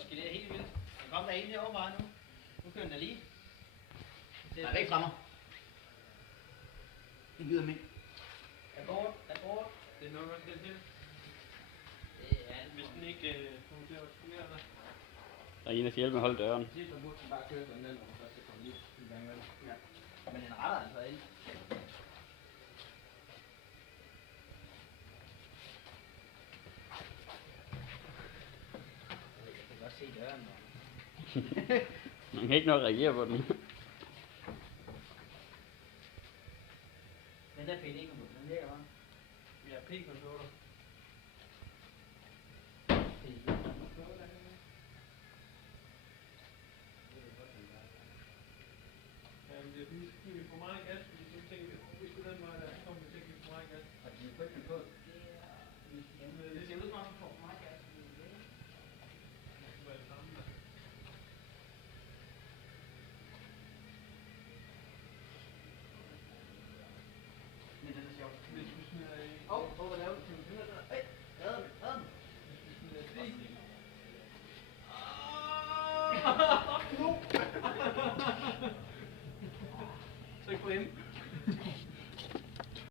måske det er helt vildt. Der kom der en herovre bare nu. Nu kører den lige. Det er væk fra mig. Det gider mig. Abort. Det er nok også det til. Det er alt. Hvis den ikke kommer til at fungere der. Der er en af hjælp med at holde døren. Så burde den bare køre sådan den, når den først skal komme lige i gang med det. Ja. Men den retter altså ind. Jeg kan godt se døren. Man kan ikke nok reagere på den. Den der PD-controller, den ligger bare. Ja, P-controller. Ja, men det er fordi, så giver vi for meget gas, fordi så tænker vi, hvis det er den vej, der kommer vi til at give for meget gas. Og de er krykken på. Det ser ud som om, du får for meget gas. Det skal være det samme der. Men den er sjov. Hvis vi smider i... Hvad laver du? Hey, redder mig. Hvis vi smider det i... Tryk på M.